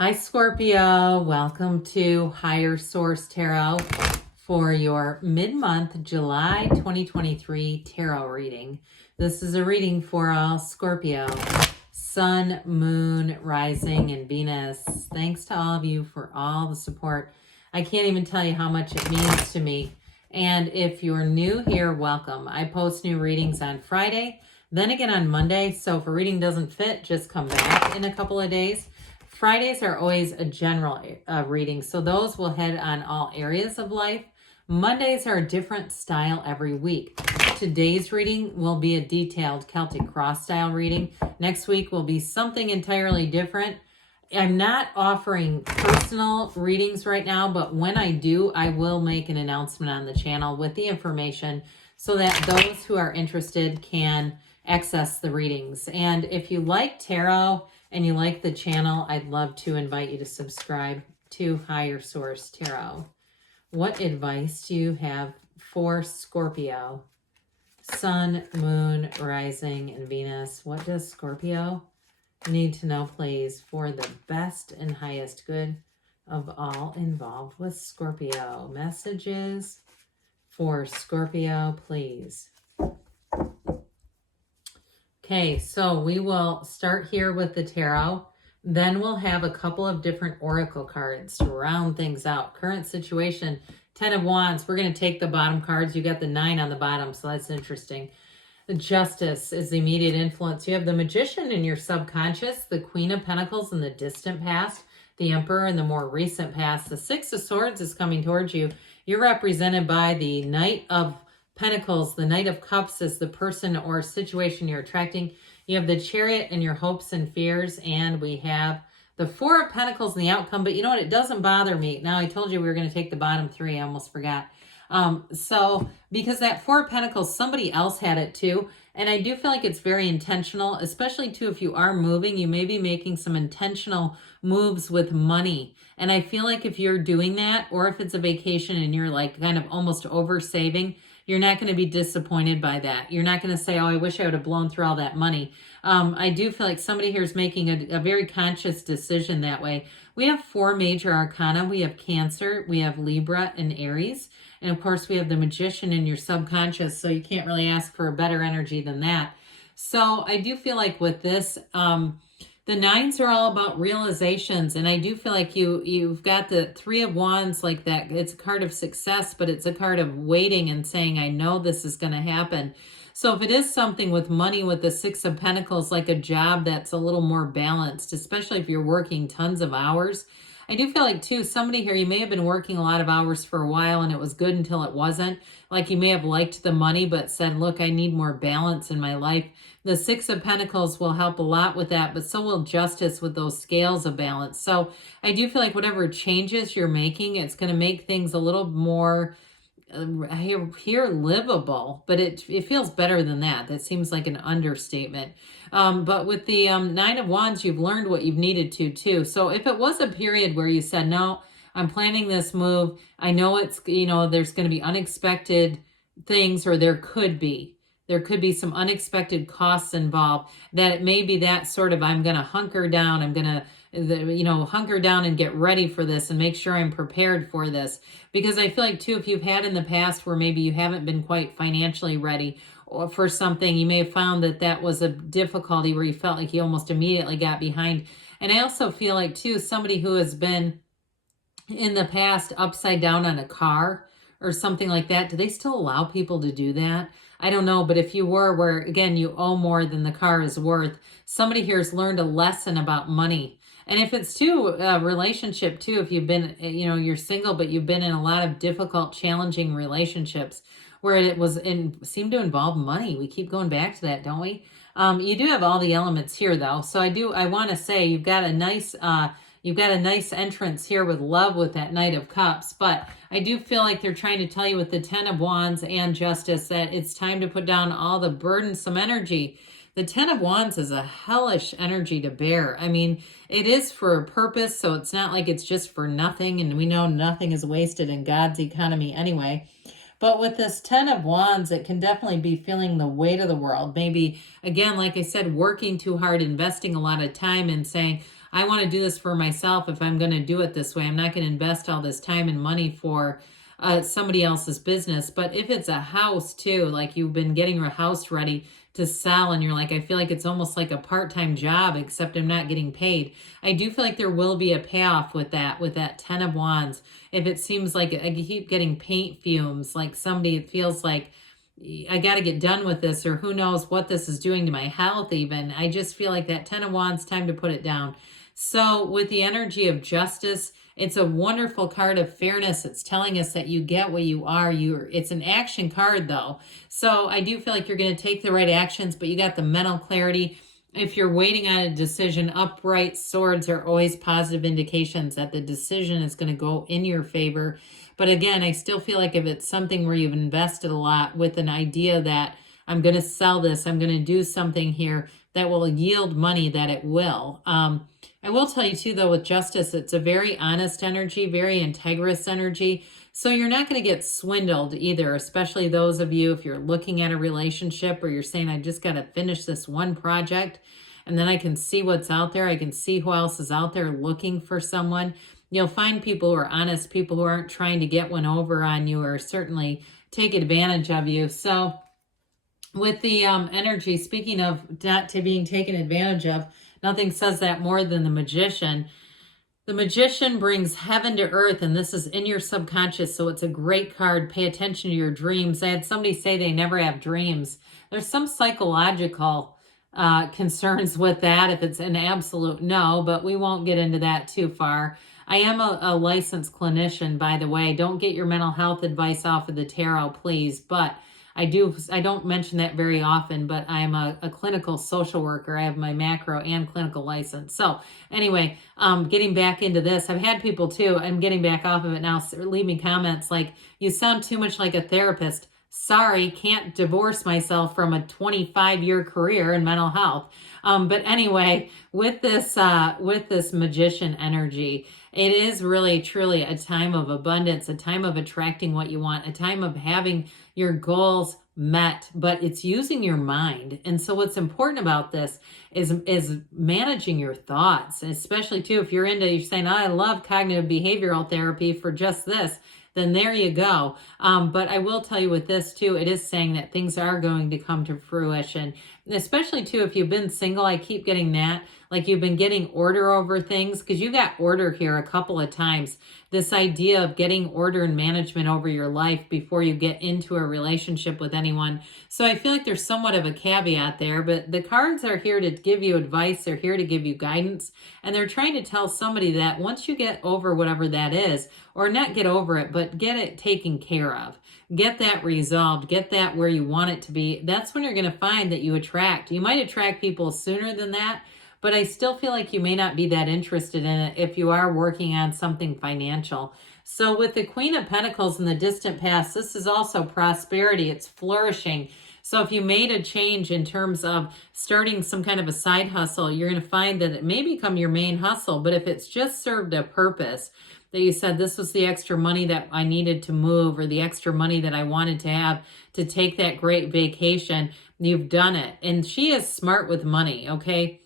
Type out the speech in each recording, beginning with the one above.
Hi, Scorpio. Welcome to Higher Source Tarot for your mid-month July 2023 tarot reading. This is a reading for all Scorpio, Sun, Moon, Rising, and Venus. Thanks to all of you for all the support. I can't even tell you how much it means to me. And if you're new here, welcome. I post new readings on Friday, then again on Monday. So if a reading doesn't fit, just come back in a couple of days. Fridays are always a general reading, so those will head on all areas of life. Mondays are a different style every week. Today's reading will be a detailed Celtic cross style reading. Next week will be something entirely different. I'm not offering personal readings right now, but when I do, I will make an announcement on the channel with the information so that those who are interested can access the readings. And if you like tarot and you like the channel, I'd love to invite you to subscribe to Higher Source Tarot. What advice do you have for Scorpio? Sun, Moon, Rising, and Venus. What does Scorpio need to know, please, for the best and highest good of all involved with Scorpio? Messages for Scorpio, please. Okay, so we will start here with the tarot. Then we'll have a couple of different oracle cards to round things out. Current situation, 10 of Wands. We're going to take the bottom cards. You got the 9 on the bottom, so that's interesting. The Justice is the immediate influence. You have the Magician in your subconscious, the Queen of Pentacles in the distant past, the Emperor in the more recent past. The Six of Swords is coming towards you. You're represented by the Knight of Pentacles. The Knight of Cups is the person or situation you're attracting. You have the Chariot and your hopes and fears, and we have the Four of Pentacles in the outcome. But you know what? It doesn't bother me. Now, I told you we were going to take the bottom 3. I almost forgot. So because that Four of Pentacles, somebody else had it too. And I do feel like it's very intentional, especially too, if you are moving, you may be making some intentional moves with money. And I feel like if you're doing that, or if it's a vacation and you're like kind of almost over saving, you're not going to be disappointed by that. You're not going to say, oh, I wish I would have blown through all that money. I do feel like somebody here is making a very conscious decision that way. We have 4 major arcana. We have Cancer, we have Libra, and Aries. And of course, we have the Magician in your subconscious, so you can't really ask for a better energy than that. So I do feel like with this, the 9s are all about realizations, and I do feel like you've got the 3 of Wands like that. It's a card of success, but it's a card of waiting and saying, I know this is going to happen. So if it is something with money with the 6 of Pentacles, like a job that's a little more balanced, especially if you're working tons of hours, I do feel like, too, somebody here, you may have been working a lot of hours for a while and it was good until it wasn't. Like you may have liked the money but said, look, I need more balance in my life. The 6 of Pentacles will help a lot with that, but so will Justice with those scales of balance. So I do feel like whatever changes you're making, it's going to make things a little more here livable, but it feels better than that. That seems like an understatement. But with the 9 of Wands, you've learned what you've needed to too. So if it was a period where you said, no, I'm planning this move, I know it's, there's going to be unexpected things, or there could be some unexpected costs involved, that it may be that sort of, I'm going to hunker down, I'm going to hunker down and get ready for this and make sure I'm prepared for this. Because I feel like too, if you've had in the past where maybe you haven't been quite financially ready or for something, you may have found that was a difficulty where you felt like you almost immediately got behind. And I also feel like too, somebody who has been in the past upside down on a car or something like that, do they still allow people to do that? I don't know, but if you were, where again, you owe more than the car is worth, somebody here has learned a lesson about money. And if it's too a relationship too, if you've been, you're single, but you've been in a lot of difficult, challenging relationships where it seemed to involve money. We keep going back to that, don't we? You do have all the elements here though. So I want to say you've got a nice entrance here with love with that Knight of Cups, but I do feel like they're trying to tell you with the 10 of Wands and Justice that it's time to put down all the burdensome energy. The 10 of Wands is a hellish energy to bear. I mean, it is for a purpose, so it's not like it's just for nothing, and we know nothing is wasted in God's economy anyway. But with this 10 of Wands, it can definitely be feeling the weight of the world. Maybe, again, like I said, working too hard, investing a lot of time and saying, I want to do this for myself if I'm going to do it this way. I'm not going to invest all this time and money for somebody else's business. But if it's a house too, like you've been getting your house ready to sell and you're like, I feel like it's almost like a part-time job, except I'm not getting paid. I do feel like there will be a payoff with that 10 of Wands. If it seems like I keep getting paint fumes, like somebody, it feels like I got to get done with this, or who knows what this is doing to my health even. I just feel like that 10 of Wands, time to put it down. So with the energy of justice, it's a wonderful card of fairness. It's telling us that you get what you are. It's an action card though. So I do feel like you're going to take the right actions, but you got the mental clarity. If you're waiting on a decision, upright swords are always positive indications that the decision is going to go in your favor. But again, I still feel like if it's something where you've invested a lot with an idea that I'm going to sell this, I'm going to do something here that will yield money, that it will. I will tell you too, though, with justice, it's a very honest energy, very integrous energy. So you're not going to get swindled either, especially those of you, if you're looking at a relationship or you're saying, I just got to finish this one project and then I can see what's out there. I can see who else is out there looking for someone. You'll find people who are honest, people who aren't trying to get one over on you or certainly take advantage of you. So with the energy, speaking of not to being taken advantage of, nothing says that more than the Magician. The Magician brings heaven to earth, and this is in your subconscious, so it's a great card. Pay attention to your dreams. I had somebody say they never have dreams. There's some psychological concerns with that, if it's an absolute no, but we won't get into that too far. I am a licensed clinician, by the way. Don't get your mental health advice off of the tarot, please, but I don't mention that very often, but I'm a clinical social worker. I have my macro and clinical license. So anyway, getting back into this, I've had people too, I'm getting back off of it now, leave me comments like, you sound too much like a therapist. Sorry, can't divorce myself from a 25-year career in mental health. But anyway, with this Magician energy, it is really, truly a time of abundance, a time of attracting what you want, a time of having your goals met, but it's using your mind. And so what's important about this is managing your thoughts, especially too, if you're saying, oh, I love cognitive behavioral therapy for just this, then there you go. But I will tell you with this too, it is saying that things are going to come to fruition, especially too, if you've been single. I keep getting that, like you've been getting order over things, because you got order here a couple of times. This idea of getting order and management over your life before you get into a relationship with anyone. So I feel like there's somewhat of a caveat there, but the cards are here to give you advice. They're here to give you guidance. And they're trying to tell somebody that once you get over whatever that is, or not get over it, but get it taken care of, get that resolved, get that where you want it to be, that's when you're going to find that you attract. You might attract people sooner than that, but I still feel like you may not be that interested in it if you are working on something financial. So with the Queen of Pentacles in the distant past, this is also prosperity. It's flourishing. So if you made a change in terms of starting some kind of a side hustle, you're going to find that it may become your main hustle. But if it's just served a purpose, that you said this was the extra money that I needed to move, or the extra money that I wanted to have to take that great vacation, you've done it. And she is smart with money, okay?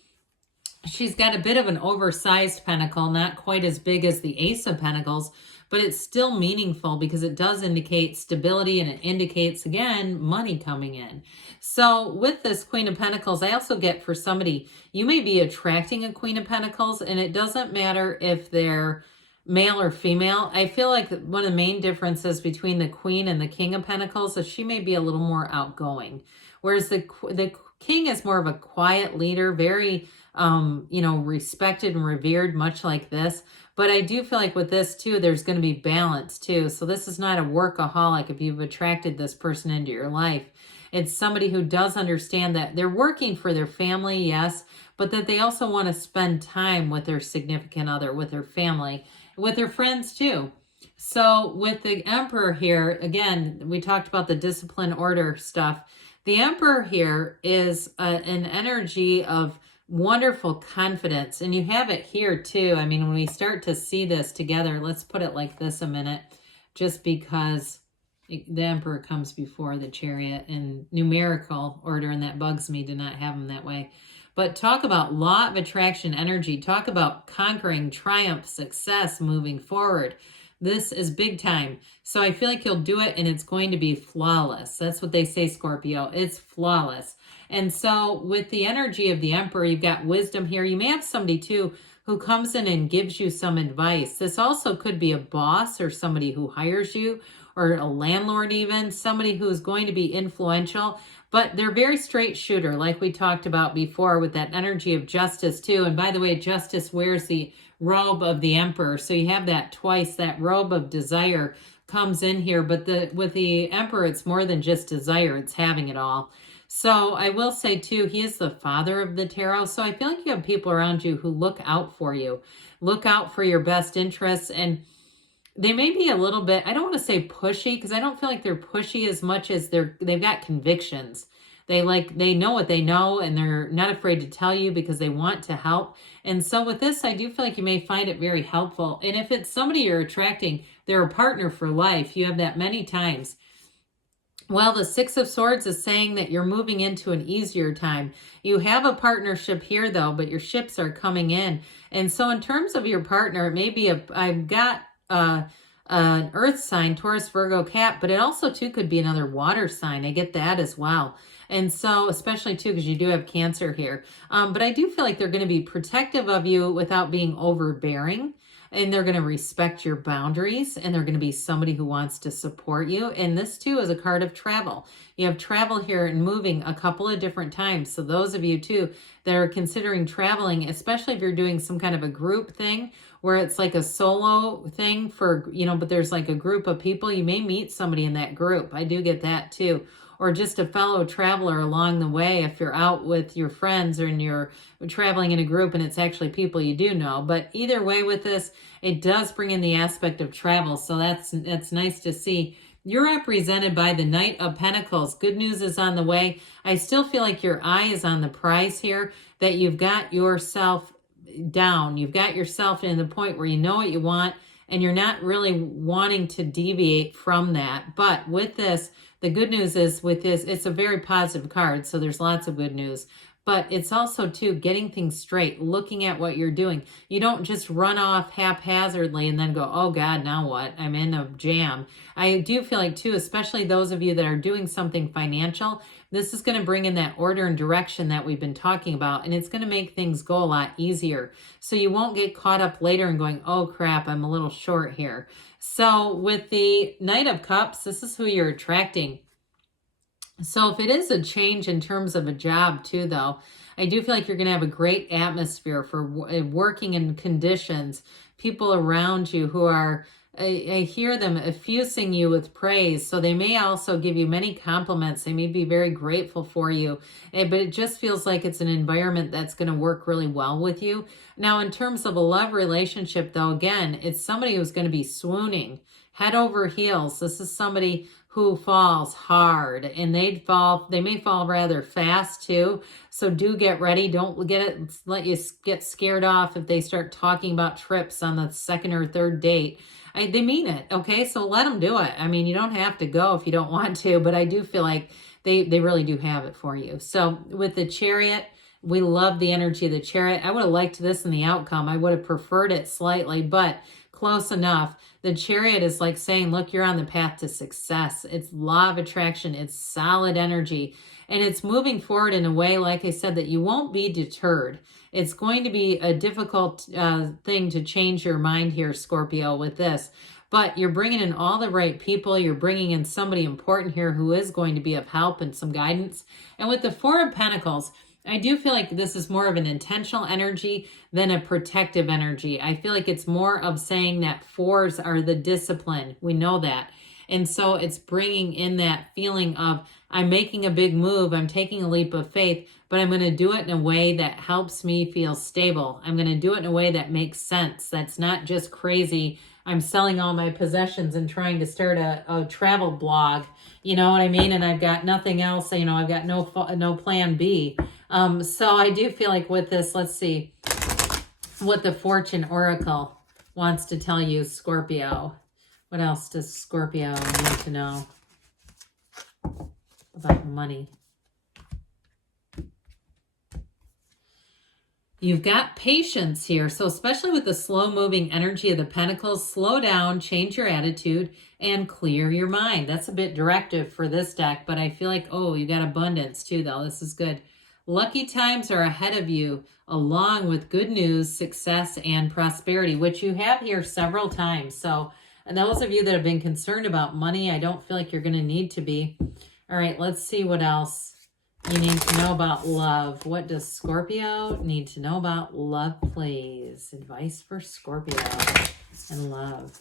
She's got a bit of an oversized pentacle, not quite as big as the Ace of Pentacles, but it's still meaningful because it does indicate stability, and it indicates, again, money coming in. So with this Queen of Pentacles, I also get for somebody, you may be attracting a Queen of Pentacles, and it doesn't matter if they're male or female. I feel like one of the main differences between the Queen and the King of Pentacles is she may be a little more outgoing, whereas the King is more of a quiet leader, very respected and revered, much like this. But I do feel like with this too, there's going to be balance too. So this is not a workaholic if you've attracted this person into your life. It's somebody who does understand that they're working for their family, yes, but that they also want to spend time with their significant other, with their family, with their friends too. So with the Emperor here, again, we talked about the discipline order stuff. The Emperor here is an energy of wonderful confidence, and you have it here too. I mean, when we start to see this together, let's put it like this a minute, just because the Emperor comes before the Chariot in numerical order, and that bugs me to not have them that way. But talk about law of attraction energy. Talk about conquering, triumph, success, moving forward. This is big time. So I feel like you'll do it and it's going to be flawless. That's what they say, Scorpio. It's flawless. And so with the energy of the Emperor, you've got wisdom here. You may have somebody too who comes in and gives you some advice. This also could be a boss or somebody who hires you, or a landlord even, somebody who is going to be influential, but they're very straight shooter, like we talked about before, with that energy of justice too. And by the way, justice wears the robe of the Emperor, so you have that twice. That robe of desire comes in here, but with the Emperor, it's more than just desire, it's having it all. So I will say too, he is the father of the tarot. So I feel like you have people around you who look out for you, look out for your best interests. And they may be a little bit, I don't want to say pushy, because I don't feel like they're pushy as much as they've got convictions. They know what they know, and they're not afraid to tell you because they want to help. And so with this, I do feel like you may find it very helpful. And if it's somebody you're attracting, they're a partner for life. You have that many times. Well, the Six of Swords is saying that you're moving into an easier time. You have a partnership here, though, but your ships are coming in. And so in terms of your partner, it may be I've got an earth sign, Taurus, Virgo, Cap, but it also, too, could be another water sign. I get that as well. And so, especially, too, because you do have Cancer here. But I do feel like they're going to be protective of you without being overbearing. And they're going to respect your boundaries, and they're going to be somebody who wants to support you. And this too is a card of travel. You have travel here and moving a couple of different times. So those of you too that are considering traveling, especially if you're doing some kind of a group thing where it's like a solo thing for, but there's like a group of people, you may meet somebody in that group. I do get that too. Or just a fellow traveler along the way if you're out with your friends or you're traveling in a group and it's actually people you do know. But either way with this, it does bring in the aspect of travel. So that's nice to see. You're represented by the Knight of Pentacles. Good news is on the way. I still feel like your eye is on the prize here, that you've got yourself down. You've got yourself in the point where you know what you want and you're not really wanting to deviate from that. But with this, the good news is with this, it's a very positive card, so there's lots of good news. But it's also, too, getting things straight, looking at what you're doing. You don't just run off haphazardly and then go, oh, God, now what? I'm in a jam. I do feel like, too, especially those of you that are doing something financial, this is going to bring in that order and direction that we've been talking about, and it's going to make things go a lot easier. So you won't get caught up later and going, oh, crap, I'm a little short here. So with the Knight of Cups, this is who you're attracting. So if it is a change in terms of a job too, though, I do feel like you're going to have a great atmosphere for working in conditions, people around you who are, I hear them effusing you with praise. So they may also give you many compliments. They may be very grateful for you, but it just feels like it's an environment that's going to work really well with you. Now, in terms of a love relationship, though, again, it's somebody who's going to be swooning head over heels. This is somebody who falls hard, and they may fall rather fast too. So do get ready. Don't let you get scared off if they start talking about trips on the second or third date. They mean it, okay? So let them do it. I mean, you don't have to go if you don't want to, but I do feel like they really do have it for you. So with the Chariot, we love the energy of the Chariot. I would have liked this in the outcome. I would have preferred it slightly, but close enough. The Chariot is like saying, look, you're on the path to success. It's law of attraction. It's solid energy. And it's moving forward in a way, like I said, that you won't be deterred. It's going to be a difficult thing to change your mind here, Scorpio, with this. But you're bringing in all the right people. You're bringing in somebody important here who is going to be of help and some guidance. And with the Four of Pentacles, I do feel like this is more of an intentional energy than a protective energy. I feel like it's more of saying that fours are the discipline. We know that. And so it's bringing in that feeling of, I'm making a big move, I'm taking a leap of faith, but I'm going to do it in a way that helps me feel stable. I'm going to do it in a way that makes sense. That's not just crazy. I'm selling all my possessions and trying to start a travel blog. You know what I mean? And I've got nothing else. I've got no plan B. So I do feel like with this, let's see what the Fortune Oracle wants to tell you, Scorpio. What else does Scorpio need to know about money? You've got patience here. So especially with the slow moving energy of the Pentacles, slow down, change your attitude, and clear your mind. That's a bit directive for this deck, but I feel like, oh, you got abundance too, though. This is good. Lucky times are ahead of you, along with good news, success, and prosperity, which you have here several times. So, and those of you that have been concerned about money, I don't feel like you're going to need to be. All right, let's see what else you need to know about love. What does Scorpio need to know about love, please? Advice for Scorpio and love.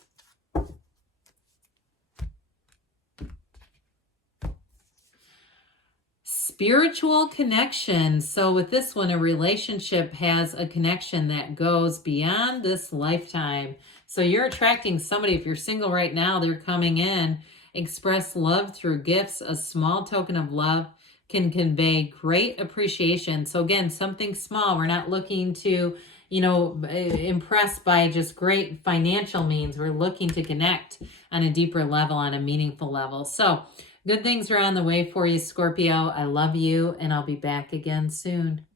Spiritual connection. So with this one, a relationship has a connection that goes beyond this lifetime. So you're attracting somebody. If you're single right now, they're coming in. Express love through gifts. A small token of love can convey great appreciation. So again, something small. We're not looking to, impress by just great financial means. We're looking to connect on a deeper level, on a meaningful level. So good things are on the way for you, Scorpio. I love you, and I'll be back again soon.